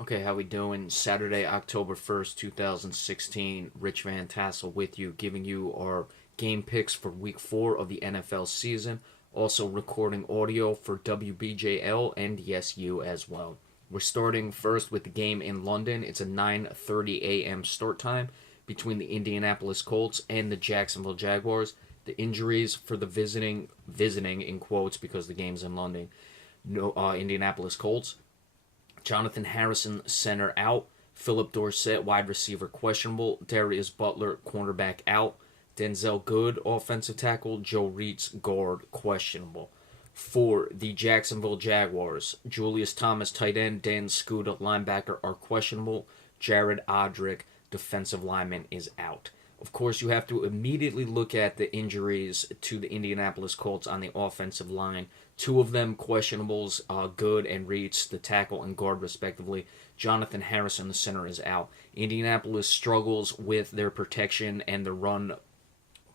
Okay, how we doing? Saturday, October 1st, 2016. Rich Van Tassel with you, giving you our game picks for week 4 of the NFL season. Also recording audio for WBJL and YesU as well. We're starting first with the game in London. It's a 9:30 a.m. start time between the Indianapolis Colts and the Jacksonville Jaguars. The injuries for the visiting in quotes because the game's in London, no Indianapolis Colts. Jonathan Harrison, center out. Philip Dorsett, wide receiver, questionable. Darius Butler, cornerback out. Denzel Good, offensive tackle. Joe Reitz, guard, questionable. For the Jacksonville Jaguars, Julius Thomas, tight end. Dan Skuda, linebacker, are questionable. Jared Odrick, defensive lineman, is out. Of course, you have to immediately look at the injuries to the Indianapolis Colts on the offensive line. Two of them questionables, Good and Reitz, the tackle and guard respectively. Jonathan Harrison, the center, is out. Indianapolis struggles with their protection and the run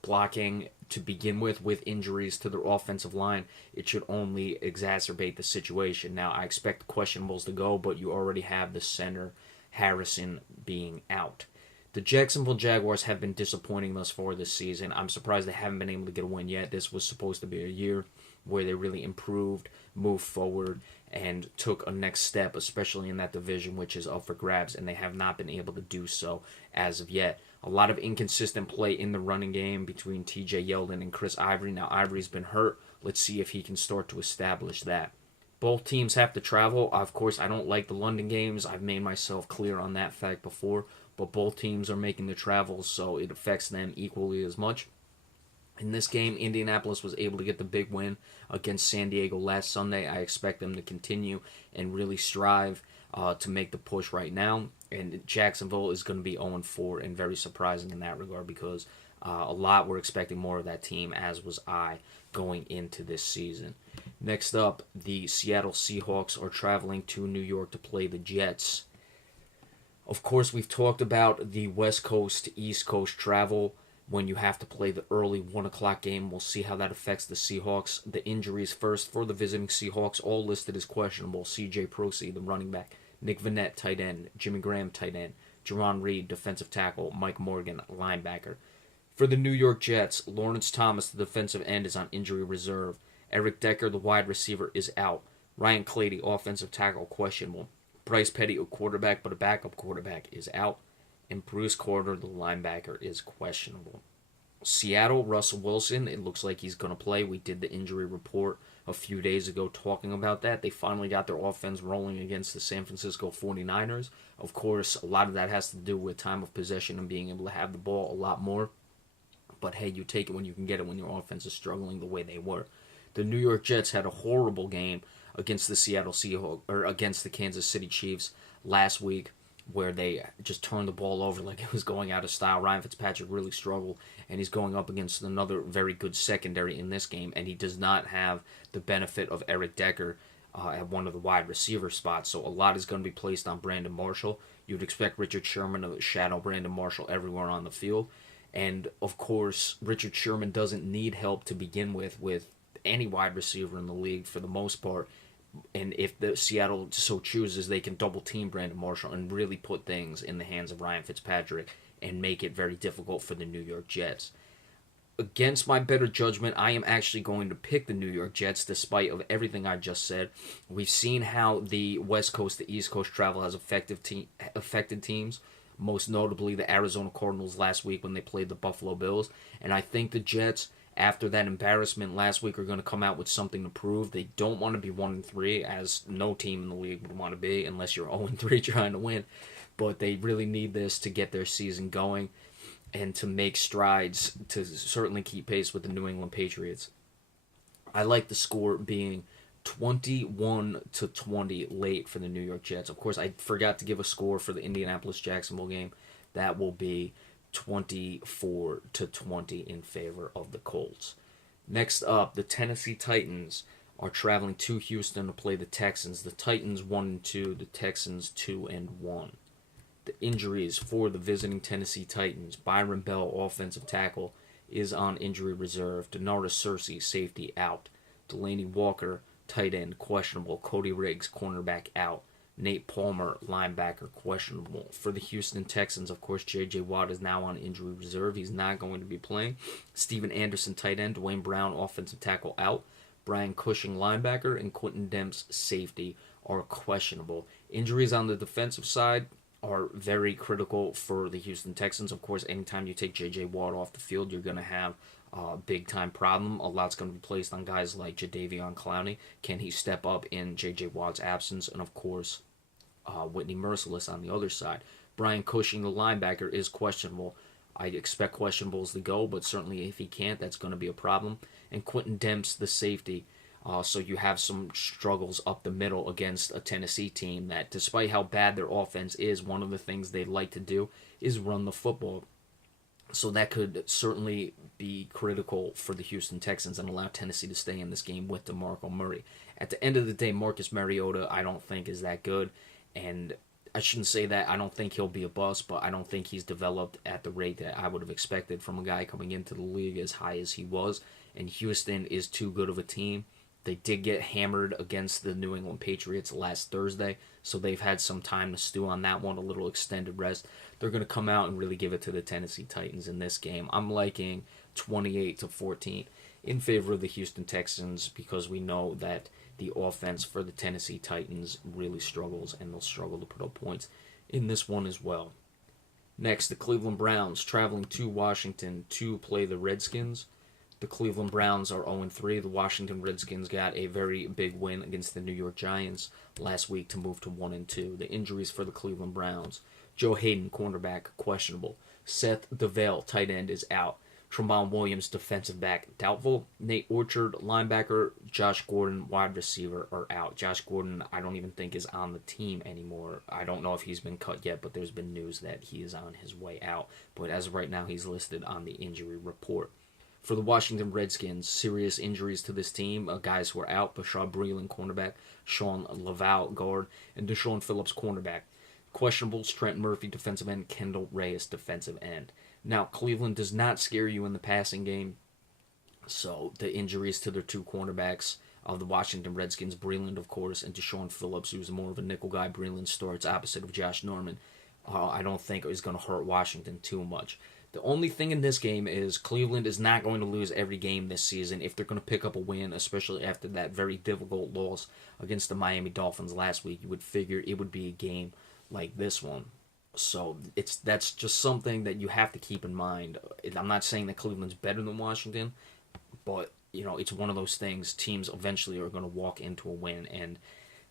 blocking to begin with injuries to their offensive line. It should only exacerbate the situation. Now, I expect questionables to go, but you already have the center, Harrison, being out. The Jacksonville Jaguars have been disappointing thus far this season. I'm surprised they haven't been able to get a win yet. This was supposed to be a year where they really improved, moved forward, and took a next step, especially in that division, which is up for grabs, and they have not been able to do so as of yet. A lot of inconsistent play in the running game between TJ Yeldon and Chris Ivory. Now, Ivory's been hurt. Let's see if he can start to establish that. Both teams have to travel. Of course, I don't like the London games. I've made myself clear on that fact before. But both teams are making the travels, so it affects them equally as much. In this game, Indianapolis was able to get the big win against San Diego last Sunday. I expect them to continue and really strive to make the push right now. And Jacksonville is going to be 0-4 and very surprising in that regard because a lot were expecting more of that team, as was I, going into this season. Next up, the Seattle Seahawks are traveling to New York to play the Jets. Of course, we've talked about the West Coast to East Coast travel when you have to play the early 1 o'clock game. We'll see how that affects the Seahawks. The injuries first for the visiting Seahawks, all listed as questionable. C.J. Prosey, the running back. Nick Vannett, tight end. Jimmy Graham, tight end. Jerron Reed, defensive tackle. Mike Morgan, linebacker. For the New York Jets, Lawrence Thomas, the defensive end, is on injury reserve. Eric Decker, the wide receiver, is out. Ryan Clady, offensive tackle, questionable. Bryce Petty, a quarterback, but a backup quarterback, is out. And Bruce Carter, the linebacker, is questionable. Seattle, Russell Wilson, it looks like he's going to play. We did the injury report a few days ago talking about that. They finally got their offense rolling against the San Francisco 49ers. Of course, a lot of that has to do with time of possession and being able to have the ball a lot more. But hey, you take it when you can get it when your offense is struggling the way they were. The New York Jets had a horrible game against the Seattle Seahawks, or against the Kansas City Chiefs last week, where they just turned the ball over like it was going out of style. Ryan Fitzpatrick really struggled, and he's going up against another very good secondary in this game, and he does not have the benefit of Eric Decker at one of the wide receiver spots, so a lot is going to be placed on Brandon Marshall. You'd expect Richard Sherman to shadow Brandon Marshall everywhere on the field, and of course, Richard Sherman doesn't need help to begin with any wide receiver in the league for the most part. And if the Seattle so chooses, they can double team Brandon Marshall and really put things in the hands of Ryan Fitzpatrick and make it very difficult for the New York Jets. Against my better judgment, I am actually going to pick the New York Jets despite of everything I just said. We've seen how the West Coast to East Coast travel has affected teams, most notably the Arizona Cardinals last week when they played the Buffalo Bills. And I think the Jets, after that embarrassment last week, are going to come out with something to prove. They don't want to be 1-3, as no team in the league would want to be, unless you're 0-3 trying to win. But they really need this to get their season going and to make strides to certainly keep pace with the New England Patriots. I like the score being 21-20 late for the New York Jets. Of course, I forgot to give a score for the Indianapolis-Jacksonville game. That will be 24-20 in favor of the Colts. Next up, the Tennessee Titans are traveling to Houston to play the Texans. The Titans 1-2, the Texans 2-1. The injuries for the visiting Tennessee Titans: Byron Bell, offensive tackle, is on injury reserve. Denardus Searcy, safety, out. Delaney Walker, tight end, questionable. Cody Riggs, cornerback, out. Nate Palmer, linebacker, questionable. For the Houston Texans, of course, J.J. Watt is now on injury reserve. He's not going to be playing. Steven Anderson, tight end. Dwayne Brown, offensive tackle, out. Brian Cushing, linebacker, and Quentin Demps, safety, are questionable. Injuries on the defensive side are very critical for the Houston Texans. Of course, anytime you take J.J. Watt off the field, you're going to have a big-time problem. A lot's going to be placed on guys like Jadeveon Clowney. Can he step up in J.J. Watt's absence? And, of course, Whitney Merciless on the other side. Brian Cushing, the linebacker, is questionable. I expect questionables to go, but certainly if he can't, that's going to be a problem. And Quentin Demps, the safety. So you have some struggles up the middle against a Tennessee team that, despite how bad their offense is, one of the things they like to do is run the football. So that could certainly be critical for the Houston Texans and allow Tennessee to stay in this game with DeMarco Murray. At the end of the day, Marcus Mariota, I don't think is that good. And I shouldn't say that I don't think he'll be a bust, but I don't think he's developed at the rate that I would have expected from a guy coming into the league as high as he was. And Houston is too good of a team. They did get hammered against the New England Patriots last Thursday, so they've had some time to stew on that one, a little extended rest. They're going to come out and really give it to the Tennessee Titans in this game. I'm liking 28-14 in favor of the Houston Texans because we know that the offense for the Tennessee Titans really struggles, and they'll struggle to put up points in this one as well. Next, the Cleveland Browns traveling to Washington to play the Redskins. The Cleveland Browns are 0-3. The Washington Redskins got a very big win against the New York Giants last week to move to 1-2. The injuries for the Cleveland Browns: Joe Hayden, cornerback, questionable. Seth DeVale, tight end, is out. Tremont Williams, defensive back, doubtful. Nate Orchard, linebacker. Josh Gordon, wide receiver, are out. Josh Gordon, I don't even think is on the team anymore. I don't know if he's been cut yet, but there's been news that he is on his way out. But as of right now, he's listed on the injury report. For the Washington Redskins, serious injuries to this team. Guys who are out: Bashar Breeland, cornerback; Sean Laval, guard; and Deshaun Phillips, cornerback. Questionables: Trent Murphy, defensive end; Kendall Reyes, defensive end. Now, Cleveland does not scare you in the passing game, so the injuries to their two cornerbacks of the Washington Redskins, Breeland, of course, and Deshaun Phillips, who's more of a nickel guy. Breeland starts opposite of Josh Norman. I don't think is going to hurt Washington too much. The only thing in this game is Cleveland is not going to lose every game this season if they're going to pick up a win, especially after that very difficult loss against the Miami Dolphins last week. You would figure it would be a game like this one. So that's just something that you have to keep in mind. I'm not saying that Cleveland's better than Washington, but it's one of those things. Teams eventually are going to walk into a win, and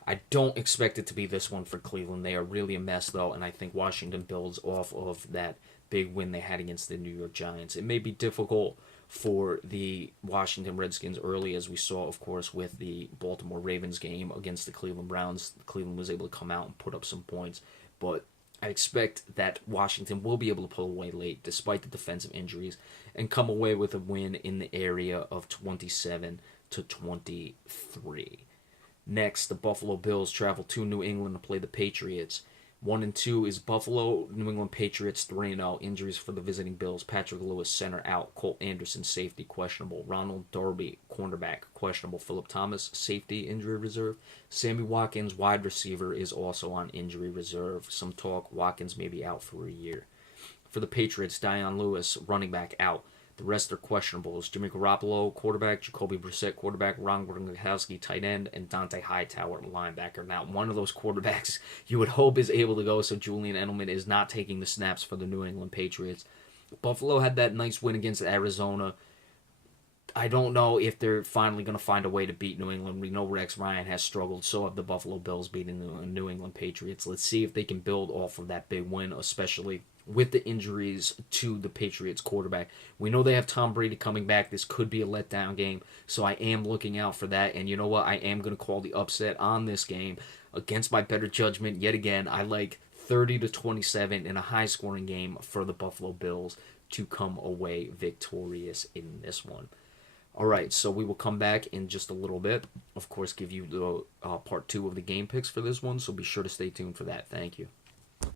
I don't expect it to be this one for Cleveland. They are really a mess, though, and I think Washington builds off of that big win they had against the New York Giants. It may be difficult for the Washington Redskins early, as we saw, of course, with the Baltimore Ravens game against the Cleveland Browns. Cleveland was able to come out and put up some points, but I expect that Washington will be able to pull away late, despite the defensive injuries, and come away with a win in the area of 27-23. Next, the Buffalo Bills travel to New England to play the Patriots. 1-2 is Buffalo. New England Patriots 3-0. Injuries for the visiting Bills: Patrick Lewis, center, out. Colt Anderson, safety, questionable. Ronald Darby, cornerback, questionable. Phillip Thomas, safety, injury reserve. Sammy Watkins, wide receiver, is also on injury reserve. Some talk Watkins may be out for a year. For the Patriots, Dion Lewis, running back, out. The rest are questionables: Jimmy Garoppolo, quarterback; Jacoby Brissett, quarterback; Ron Gronkowski, tight end; and Dante Hightower, linebacker. Now, one of those quarterbacks you would hope is able to go, so Julian Edelman is not taking the snaps for the New England Patriots. Buffalo had that nice win against Arizona. I don't know if they're finally going to find a way to beat New England. We know Rex Ryan has struggled. So have the Buffalo Bills beating the New England Patriots. Let's see if they can build off of that big win, especially with the injuries to the Patriots quarterback. We know they have Tom Brady coming back. This could be a letdown game, so I am looking out for that. And you know what? I am going to call the upset on this game against my better judgment. Yet again, I like 30-27 in a high-scoring game for the Buffalo Bills to come away victorious in this one. All right, so we will come back in just a little bit. Of course, give you the part 2 of the game picks for this one, so be sure to stay tuned for that. Thank you.